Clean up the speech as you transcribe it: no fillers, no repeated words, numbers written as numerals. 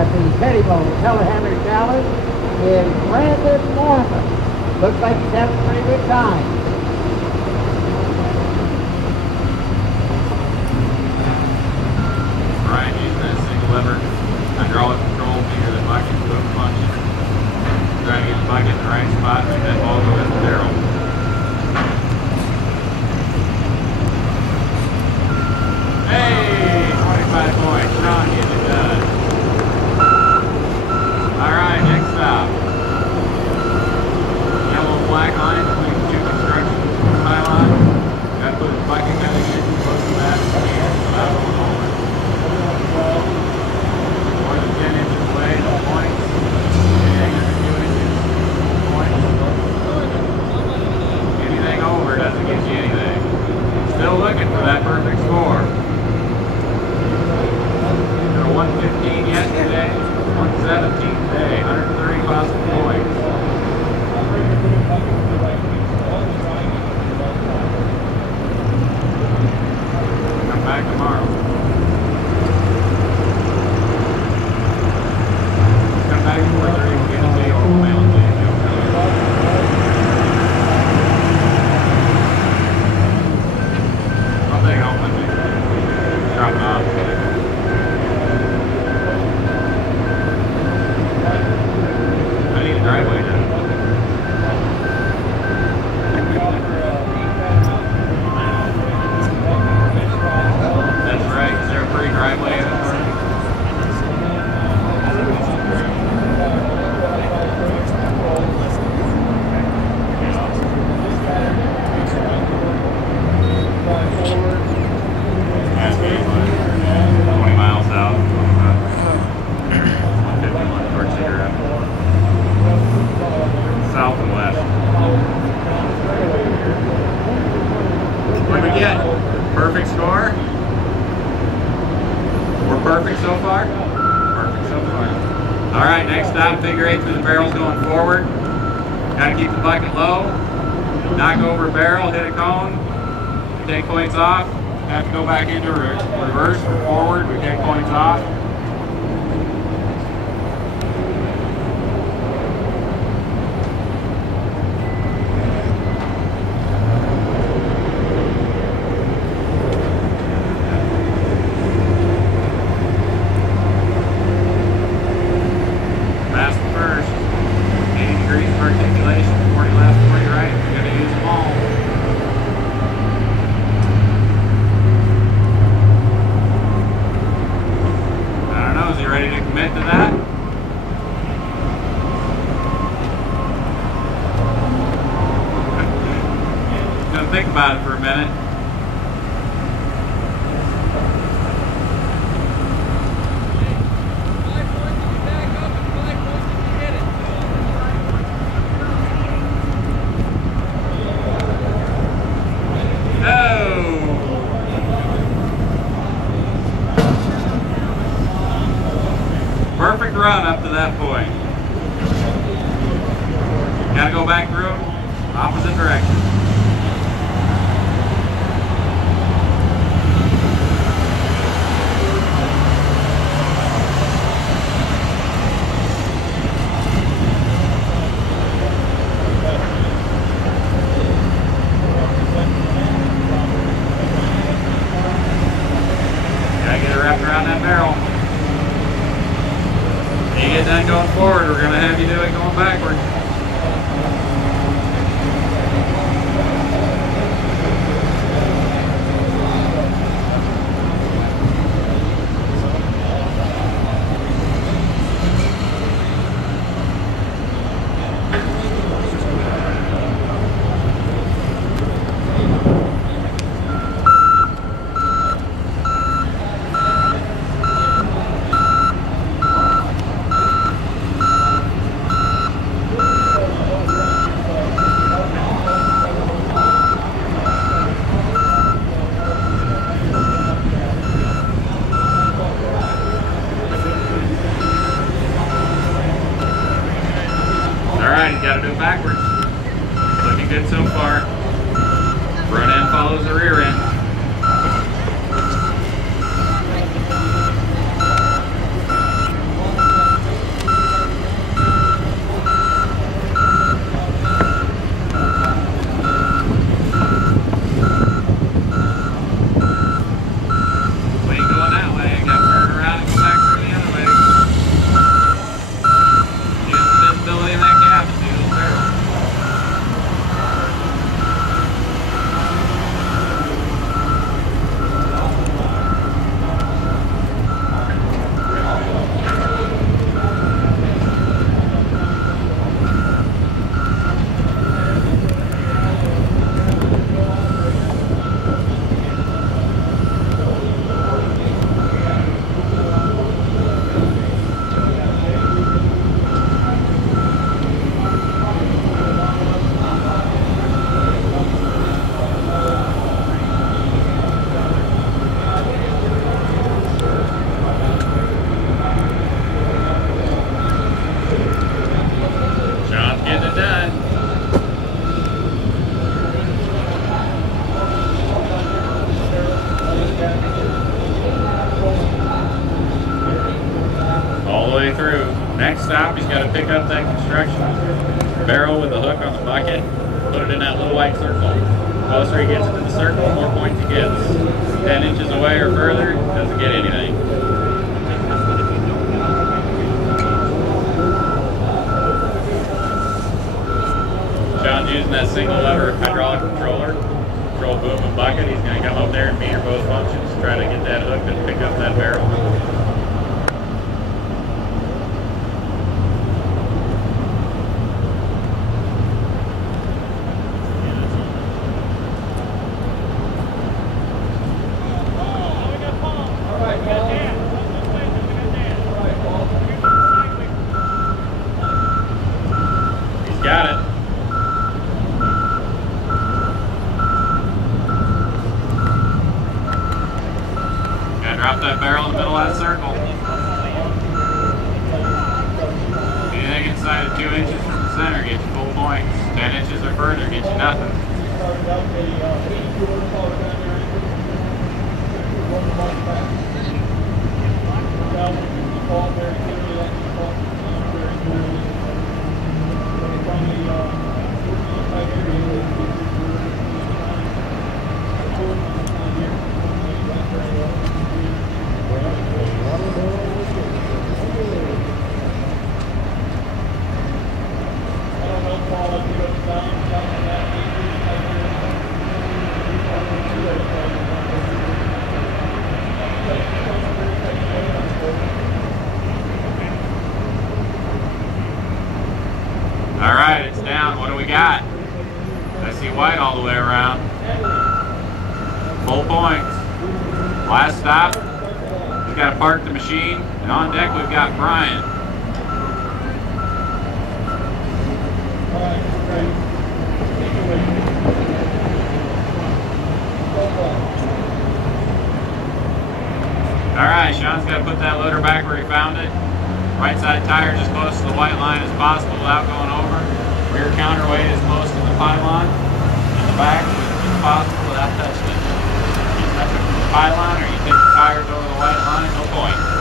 at the Pettibone Telehammer Challenge is Brandon Mormon. Looks like he's having a pretty good time. Ryan using that single lever hydraulic control finger that bucket foot punch. Trying to get the bucket in the right spot and that ball go in the barrel. Hey, 25 points. Sean getting it done. Alright, next stop. Yellow and black line between the two construction pylons. Got to put the bucket kind of in close to that without going over. More than 10 inches away, no points. Anything under 2 inches, points. Anything over doesn't get you anything. Still looking for that perfect score. 115 yesterday, 117 today, 130 possible points. Come back tomorrow. Come back at 4:30, we'll get a big old mail day. I'll take it off my thing. Drop it off. Driveway now. That's right. Is there a free driveway in it? That's 20 miles out. 151 towards Deere. South and west. What do we get? Perfect score? We're perfect so far? Perfect so far. Alright, next stop, figure 8 through the barrels going forward. Gotta keep the bucket low. Knock over a barrel, hit a cone. Take points off. Have to go back into reverse or forward. We take points off. Think about it for a minute. Perfect run up to that point. Gotta go back through opposite direction. Wrapped around that barrel. You get done going forward, we're going to have you do it going backward. Alright, you gotta do it backwards. Looking good so far. Front end follows the rear end. Next stop, he's got to pick up that construction barrel with a hook on the bucket, put it in that little white circle. The closer he gets into the circle, the more points he gets. 10 inches away or further, doesn't get anything. Sean's using that single lever hydraulic controller, control boom and bucket. He's going to come up there and meter both functions, try to get that hook and pick up that barrel. Got it. Gotta drop that barrel in the middle of that circle. Anything inside of 2 inches from the center gets you full points. 10 inches or further gets you nothing. All right, it's down. What do we got? I see white all the way around. Full points. Last stop. We've got to park the machine. And on deck, we've got Brian. All right, Sean's got to put that loader back where he found it. Right side tire as close to the white line as possible without going over. Rear counterweight as close to the pylon. In the back as possible without touching it. You touch it from the pylon or you take the tires over the white line, no point.